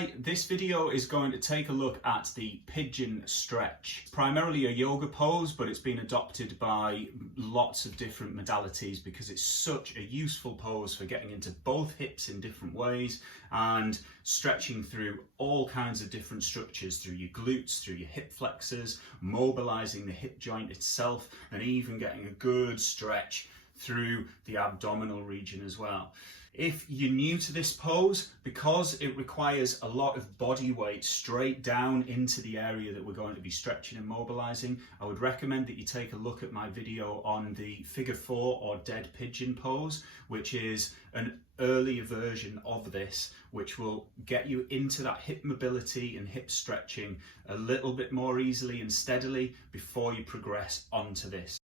Hi, this video is going to take a look at the pigeon stretch. Primarily a yoga pose, but it's been adopted by lots of different modalities because it's such a useful pose for getting into both hips in different ways and stretching through all kinds of different structures, through your glutes, through your hip flexors, mobilizing the hip joint itself, and even getting a good stretch through the abdominal region as well. If you're new to this pose, because it requires a lot of body weight straight down into the area that we're going to be stretching and mobilizing, I would recommend that you take a look at my video on the figure 4 or dead pigeon pose, which is an earlier version of this, which will get you into that hip mobility and hip stretching a little bit more easily and steadily before you progress onto this.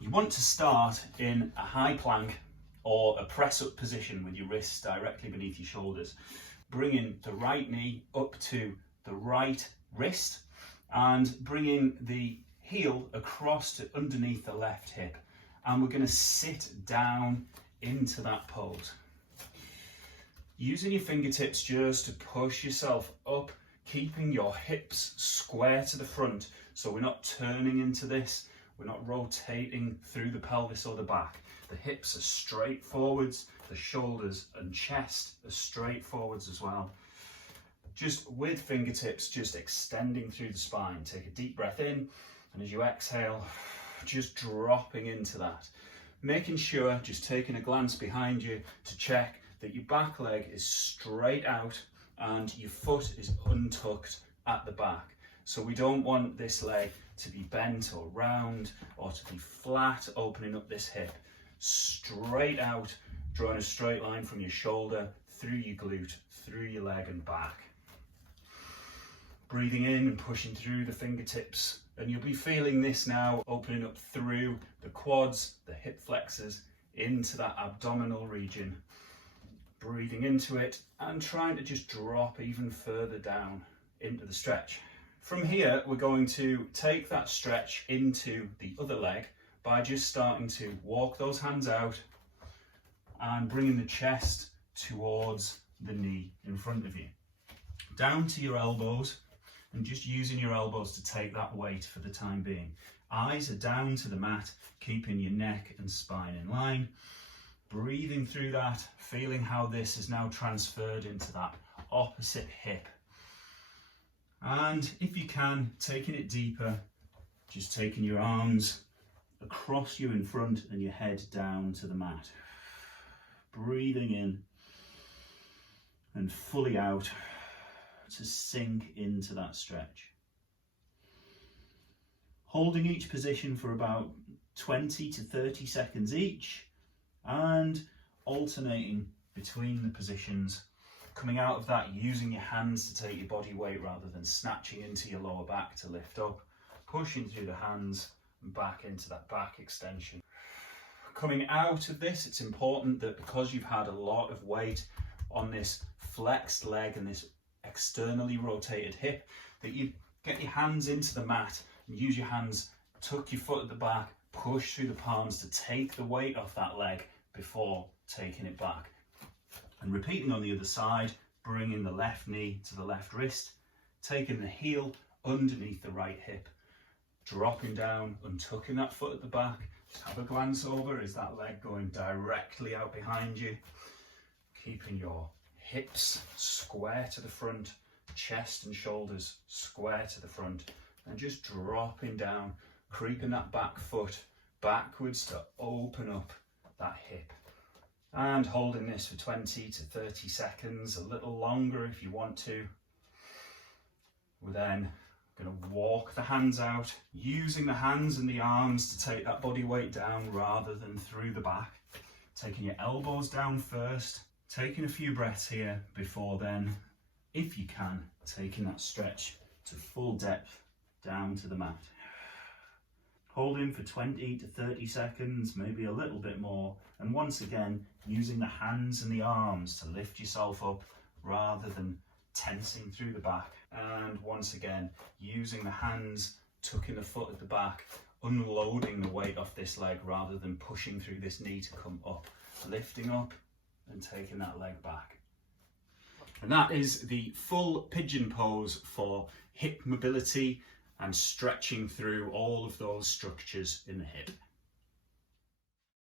You want to start in a high plank or a press-up position with your wrists directly beneath your shoulders. Bringing the right knee up to the right wrist and bringing the heel across to underneath the left hip. And we're going to sit down into that pose. Using your fingertips just to push yourself up, keeping your hips square to the front so we're not turning into this, we're not rotating through the pelvis or the back. The hips are straight forwards, the shoulders and chest are straight forwards as well. Just with fingertips, just extending through the spine. Take a deep breath in, and as you exhale, just dropping into that. Making sure, just taking a glance behind you to check that your back leg is straight out and your foot is untucked at the back. So we don't want this leg to be bent or round or to be flat, opening up this hip. Straight out, drawing a straight line from your shoulder, through your glute, through your leg and back. Breathing in and pushing through the fingertips. And you'll be feeling this now, opening up through the quads, the hip flexors, into that abdominal region. Breathing into it and trying to just drop even further down into the stretch. From here, we're going to take that stretch into the other leg by just starting to walk those hands out and bringing the chest towards the knee in front of you. Down to your elbows and just using your elbows to take that weight for the time being. Eyes are down to the mat, keeping your neck and spine in line. Breathing through that, feeling how this is now transferred into that opposite hip. And if you can, taking it deeper, just taking your arms across you in front and your head down to the mat. Breathing in and fully out to sink into that stretch. Holding each position for about 20 to 30 seconds each and alternating between the positions. Coming out of that, using your hands to take your body weight rather than snatching into your lower back to lift up. Pushing through the hands and back into that back extension. Coming out of this, it's important that because you've had a lot of weight on this flexed leg and this externally rotated hip, that you get your hands into the mat and use your hands, tuck your foot at the back, push through the palms to take the weight off that leg before taking it back. And repeating on the other side, bringing the left knee to the left wrist, taking the heel underneath the right hip, dropping down, untucking that foot at the back. Just have a glance over, is that leg going directly out behind you? Keeping your hips square to the front, chest and shoulders square to the front, and just dropping down, creeping that back foot backwards to open up that hip. And holding this for 20 to 30 seconds, a little longer if you want to. We're then going to walk the hands out, using the hands and the arms to take that body weight down rather than through the back. Taking your elbows down first, taking a few breaths here before then, if you can, taking that stretch to full depth down to the mat. Holding for 20 to 30 seconds, maybe a little bit more. And once again, using the hands and the arms to lift yourself up rather than tensing through the back. And once again, using the hands, tucking the foot at the back, unloading the weight off this leg rather than pushing through this knee to come up. Lifting up and taking that leg back. And that is the full pigeon pose for hip mobility and stretching through all of those structures in the hip.